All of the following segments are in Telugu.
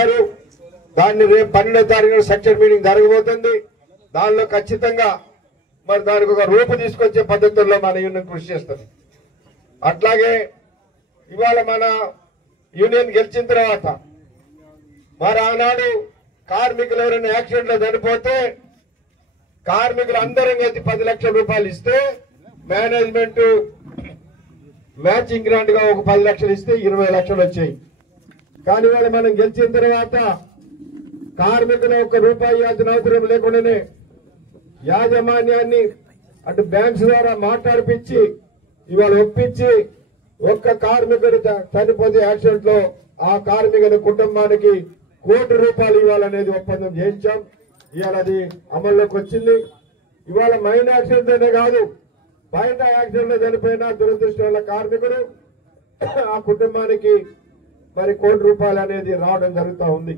ఇచ్చారు. దాన్ని రేపు 12వ తారీఖున సెక్షన్ మీటింగ్ జరగబోతుంది. దానిలో ఖచ్చితంగా మరి దానికి ఒక రూపు తీసుకొచ్చే పద్ధతుల్లో మన యూనియన్ కృషి చేస్తుంది. అట్లాగే ఇవాళ మన యూనియన్ గెలిచిన తర్వాత మరి ఆనాడు కార్మికులు ఎవరైనా యాక్సిడెంట్ లో చనిపోతే కార్మికులు అందరం కలిసి 10 లక్షల రూపాయలు ఇస్తే మేనేజ్మెంట్ మ్యాచింగ్ గ్రాంట్ గా ఒక 10 లక్షలు ఇస్తే 20 లక్షలు వచ్చాయి. కానీ ఇవాళ మనం గెలిచిన తర్వాత కార్మికులు 1 రూపాయి ఇవ్వాల్సిన అవసరం లేకుండానే యాజమాన్యాన్ని అటు బ్యాంక్స్ ద్వారా మాట్లాడిపించి ఇవాళ ఒప్పించి ఒక్క కార్మికుడు చనిపోతే యాక్సిడెంట్ లో ఆ కార్మికుల కుటుంబానికి ₹1 కోటి ఇవ్వాలనేది ఒప్పందం చేయించాం. ఇవాళ అది అమల్లోకి వచ్చింది. ఇవాళ మైన్ యాక్సిడెంట్ అనే కాదు, బయట యాక్సిడెంట్ లో చనిపోయిన దురదృష్టం కార్మికులు ఆ కుటుంబానికి మరి ₹1 కోటి అనేది రావడం జరుగుతూ ఉంది.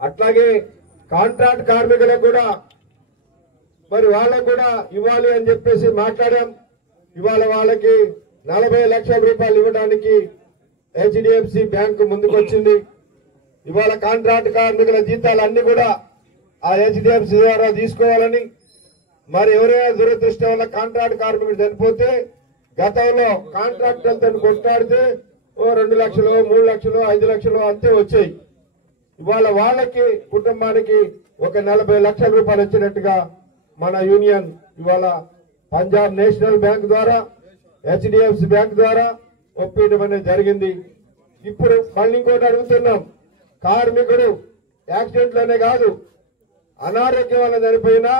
అట్లాగే కాంట్రాక్ట్ కార్మికులకు కూడా మరి వాళ్ళకు కూడా ఇవ్వాలి అని చెప్పేసి మాట్లాడాం. ఇవాళ వాళ్ళకి 40 లక్షల రూపాయలు ఇవ్వడానికి హెచ్డిఎఫ్సి బ్యాంకు ముందుకొచ్చింది. ఇవాళ కాంట్రాక్ట్ కార్మికుల జీతాలు అన్ని కూడా ఆ హెచ్డిఎఫ్సి ద్వారా తీసుకోవాలని, మరి ఎవరైనా దురదృష్టం వల్ల కాంట్రాక్ట్ కార్మికుడు చనిపోతే గతంలో కాంట్రాక్టర్లతో కొట్లాడితే 2 లక్షలు 3 లక్షలు 5 లక్షలు అంతే వచ్చాయి. ఇవాళ వాళ్ళకి కుటుంబానికి ఒక 40 లక్షల రూపాయలు వచ్చినట్టుగా మన యూనియన్ ఇవాళ పంజాబ్ నేషనల్ బ్యాంక్ ద్వారా హెచ్డిఎఫ్సి బ్యాంక్ ద్వారా ఒప్పించడం అనేది జరిగింది. ఇప్పుడు మళ్ళీ ఇంకోటి అడుగుతున్నాం, కార్మికుడు యాక్సిడెంట్లోనే కాదు అనారోగ్యం వల్ల చనిపోయినా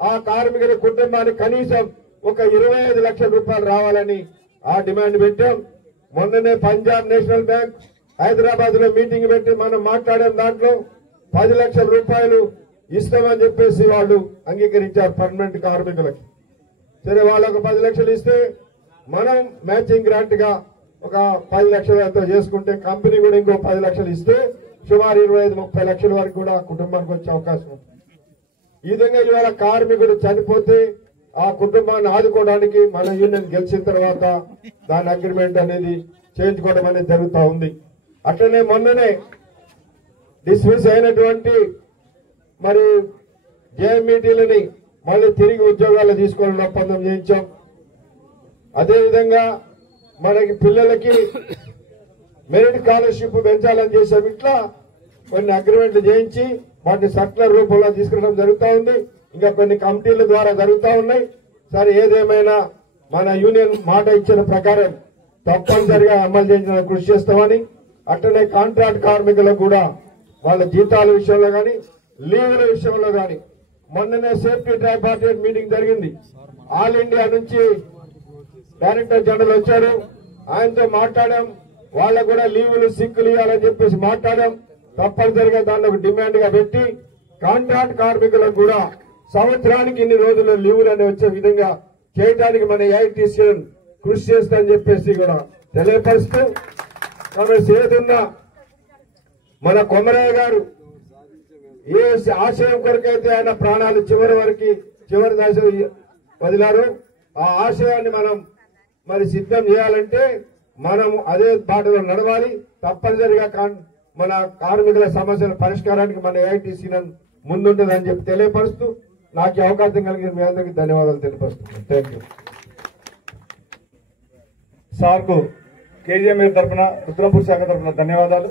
ఆ కార్మికుడి కుటుంబానికి కనీసం ఒక 25 లక్షల రూపాయలు రావాలని ఆ డిమాండ్ పెట్టాం. మొన్ననే పంజాబ్ నేషనల్ బ్యాంక్ హైదరాబాద్ లో మీటింగ్ పెట్టి మనం మాట్లాడాం. దాంట్లో 10 లక్షల రూపాయలు ఇస్తామని చెప్పేసి వాళ్ళు అంగీకరించారు పర్మనెంట్ కార్మికులకి. సరే వాళ్ళకు 10 లక్షలు ఇస్తే మనం మ్యాచింగ్ గ్రాంట్ గా ఒక 10 లక్షలు ఎంతో చేసుకుంటే కంపెనీ కూడా ఇంకో 10 లక్షలు ఇస్తే సుమారు 25-30 లక్షల వరకు కూడా కుటుంబానికి వచ్చే అవకాశం ఉంది. ఈ విధంగా ఇవాళ కార్మికుడు చనిపోతే ఆ కుటుంబాన్ని ఆదుకోవడానికి మన యూనియన్ గెలిచిన తర్వాత దాని అగ్రిమెంట్ అనేది చేయించుకోవడం అనేది జరుగుతూ ఉంది. అట్లనే మొన్ననే డిస్మిస్ అయినటువంటి మరి జేఎంఈటీలని మళ్ళీ తిరిగి ఉద్యోగాలు తీసుకోవాలని ఒప్పందం చేయించాం. అదేవిధంగా మనకి పిల్లలకి మెరిట్ స్కాలర్షిప్ పెంచాలని చేశాం. ఇట్లా కొన్ని అగ్రిమెంట్లు చేయించి వాటిని సర్కులర్ రూపంలో తీసుకురావడం జరుగుతూ ఉంది. ఇంకా కొన్ని కమిటీల ద్వారా జరుగుతూ ఉన్నాయి. సరే ఏదేమైనా మన యూనియన్ మాట ఇచ్చిన ప్రకారం తప్పనిసరిగా అమలు చేయించడానికి కృషి చేస్తామని, అట్లనే కాంట్రాక్ట్ కార్మికులకు కూడా వాళ్ళ జీతాల విషయంలో కానీ లీవుల విషయంలో కానీ మొన్ననే సేఫ్టీ ట్రైపార్టైట్ మీటింగ్ జరిగింది. ఆల్ ఇండియా నుంచి డైరెక్టర్ జనరల్ వచ్చారు, ఆయనతో మాట్లాడాం. వాళ్ళకు కూడా లీవులు సిక్కులు ఇవ్వాలని చెప్పేసి మాట్లాడాం. తప్పనిసరిగా దాన్ని ఒక డిమాండ్ గా పెట్టి కాంట్రాక్ట్ కార్మికులకు కూడా సంవత్సరానికి ఇన్ని రోజులు లీవులు అని వచ్చే విధంగా చేయడానికి మన ఏఐటీసీఎన్ కృషి చేస్తామని చెప్పేసి కూడా తెలియపరుస్తూ, ఏదున్నా మన కొమరయ్య గారు ఏ ఆశయం కొరకైతే ఆయన ప్రాణాలు చివరి దశ వదిలారు, ఆ ఆశయాన్ని మనం మరి సిద్ధం చేయాలంటే మనం అదే బాటలో నడవాలి. తప్పనిసరిగా మన కార్మికుల సమస్యల పరిష్కారానికి మన ఏఐటీసీఎన్ ముందుంటుందని చెప్పి తెలియపరుస్తూ నాకు అవకాశం కలిగిన మీ అందరికీ ధన్యవాదాలు తెలియపరుస్తున్నాను. Thank you. సార్కు కేజీఎంఏ తరఫున రుద్రంపూర్ శాఖ తరఫున ధన్యవాదాలు.